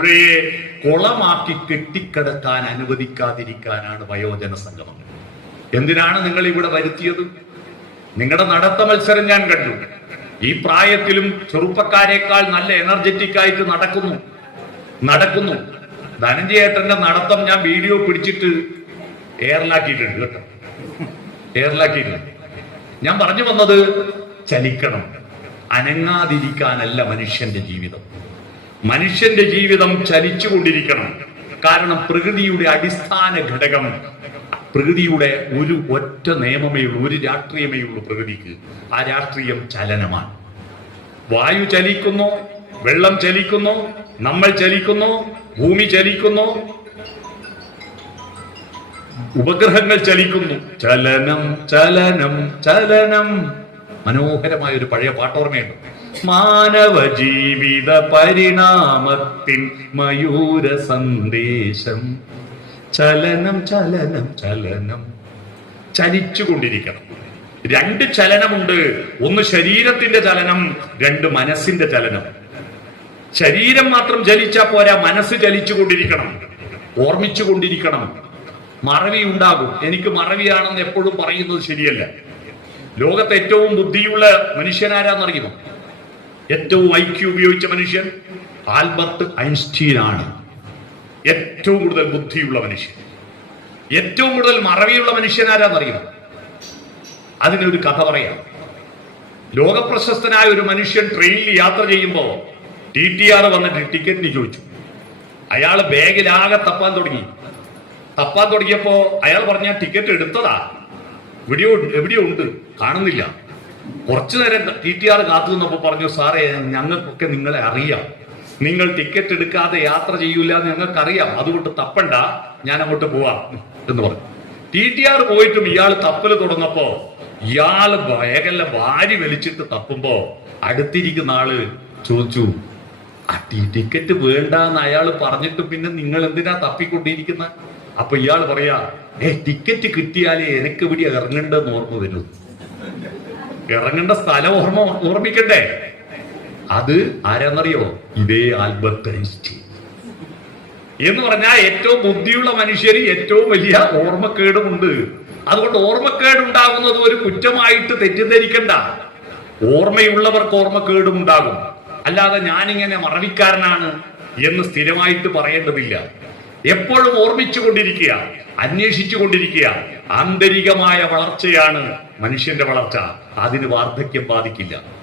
പുഴയെ കുളമാക്കി കെട്ടിക്കിടക്കാൻ അനുവദിക്കാതിരിക്കാനാണ് വയോജന സംഗമം എന്തിനാണ് നിങ്ങൾ ഇവിടെ വരുത്തിയത്? നിങ്ങളുടെ നടത്ത മത്സരം ഞാൻ കണ്ടു. ഈ പ്രായത്തിലും ചെറുപ്പക്കാരെക്കാൾ നല്ല എനർജറ്റിക് ആയിട്ട് നടക്കുന്നു. നടക്കുന്നു. ധനഞ്ജയേട്ടന്റെ നടത്തം ഞാൻ വീഡിയോ പിടിച്ചിട്ട് എയറിലാക്കിയിട്ടുണ്ട് കേട്ടോ. എയറിലാക്കിയിട്ടുണ്ട് ഞാൻ പറഞ്ഞു വന്നത് ചലിക്കണം. അനങ്ങാതിരിക്കാനല്ല മനുഷ്യന്റെ ജീവിതം. മനുഷ്യന്റെ ജീവിതം ചലിച്ചുകൊണ്ടിരിക്കണം. കാരണം പ്രകൃതിയുടെ അടിസ്ഥാന ഘടകം പ്രകൃതിയുടെ ഒരു ഒറ്റ നിയമമേ ഉള്ളൂ ഒരു രാഷ്ട്രീയമേ ഉള്ളൂ പ്രകൃതിക്ക്. ആ രാഷ്ട്രീയം ചലനമാണ്. വായു ചലിക്കുന്നു വെള്ളം ചലിക്കുന്നു നമ്മൾ ചലിക്കുന്നു ഭൂമി ചലിക്കുന്നു. ഉപഗ്രഹങ്ങൾ ചലിക്കുന്നു. ചലനം ചലനം ചലനം. മനോഹരമായ ഒരു പഴയ പാട്ടോർമ്മയുണ്ട്. മാനവ ജീവിത പരിണാമത്തിൻ മയൂര സന്ദേശം. ചലനം ചലനം ചലനം. ചലിച്ചുകൊണ്ടിരിക്കണം. രണ്ട് ചലനമുണ്ട്. ഒന്ന് ശരീരത്തിന്റെ ചലനം രണ്ട് മനസ്സിന്റെ ചലനം. ശരീരം മാത്രം ചലിച്ചാൽ പോരാ മനസ്സ് ചലിച്ചുകൊണ്ടിരിക്കണം ഓർമ്മിച്ചുകൊണ്ടിരിക്കണം. മറവി ഉണ്ടാകും എനിക്ക് മറവിയാണെന്ന് എപ്പോഴും പറയുന്നത് ശരിയല്ല. ലോകത്തെ ഏറ്റവും ബുദ്ധിയുള്ള മനുഷ്യനാരാന്നറിയുമോ ഏറ്റവും ഐക്യു ഉപയോഗിച്ച മനുഷ്യൻ ആൽബർട്ട് ഐൻസ്റ്റീൻ ആണ് ഏറ്റവും കൂടുതൽ ബുദ്ധിയുള്ള മനുഷ്യൻ. ഏറ്റവും കൂടുതൽ മറവിയുള്ള മനുഷ്യനാരാന്നറിയുമോ അതിനൊരു കഥ പറയാം. ലോകപ്രശസ്തനായ ഒരു മനുഷ്യൻ ട്രെയിനിൽ യാത്ര ചെയ്യുമ്പോൾ ടി ടി ആർ വന്നിട്ട് ടിക്കറ്റിന് ചോദിച്ചു. അയാൾ ബാഗിലാകെ തപ്പാൻ തുടങ്ങി. തപ്പാൻ തുടങ്ങിയപ്പോ അയാൾ പറഞ്ഞ ടിക്കറ്റ് എടുത്തതാ. എവിടെയോ എവിടെയോ ഉണ്ട്. കാണുന്നില്ല. കുറച്ചു നേരം ടി ടി ആർ കാത്തു നിന്നപ്പോ പറഞ്ഞു സാറേ ഞങ്ങൾക്കൊക്കെ നിങ്ങളെ അറിയാം. നിങ്ങൾ ടിക്കറ്റ് എടുക്കാതെ യാത്ര ചെയ്യൂല എന്ന് ഞങ്ങൾക്കറിയാം. അതുകൊണ്ട് തപ്പണ്ട. ഞാൻ അങ്ങോട്ട് പോവാം. എന്ന് പറഞ്ഞു. ടി ടി ആർ പോയിട്ടും ഇയാൾ തപ്പൽ തുടങ്ങപ്പോ ഇയാൾ വേഗല്ല വാരി വലിച്ചിട്ട് തപ്പുമ്പോ അടുത്തിരിക്കുന്ന ആൾ ചോദിച്ചു ആ ടിക്കറ്റ് വേണ്ടെന്ന് അയാൾ പറഞ്ഞിട്ട് പിന്നെ നിങ്ങൾ എന്തിനാ തപ്പിക്കൊണ്ടിരിക്കുന്ന? അപ്പൊ ഇയാൾ പറയാ ഏ ടിക്കറ്റ് കിട്ടിയാലേ എനിക്ക് ഇവിടെ ഇറങ്ങണ്ടെന്ന് ഓർമ്മ വരും ഇറങ്ങേണ്ട സ്ഥലം ഓർമ്മ ഓർമ്മിക്കണ്ടേ? അത് ആരാന്നറിയോ? ഇതേ ആൽബർട്ട് ഐൻസ്റ്റീൻ. എന്ന് പറഞ്ഞാൽ ഏറ്റവും ബുദ്ധിയുള്ള മനുഷ്യര് ഏറ്റവും വലിയ ഓർമ്മക്കേടുമുണ്ട്. അതുകൊണ്ട് ഓർമ്മക്കേടുണ്ടാകുന്നത് ഒരു കുറ്റമായിട്ട് തെറ്റിദ്ധരിക്കണ്ട. ഓർമ്മയുള്ളവർക്ക് ഓർമ്മക്കേടും ഉണ്ടാകും അല്ലാതെ ഞാനിങ്ങനെ മറവിക്കാരനാണ് എന്ന് സ്ഥിരമായിട്ട് പറയേണ്ടതില്ല. എപ്പോഴും ഓർമ്മിച്ചു കൊണ്ടിരിക്കുക അന്വേഷിച്ചു കൊണ്ടിരിക്കുക ആന്തരികമായ വളർച്ചയാണ് മനുഷ്യന്റെ വളർച്ച. അതിന് വാർദ്ധക്യം ബാധിക്കില്ല.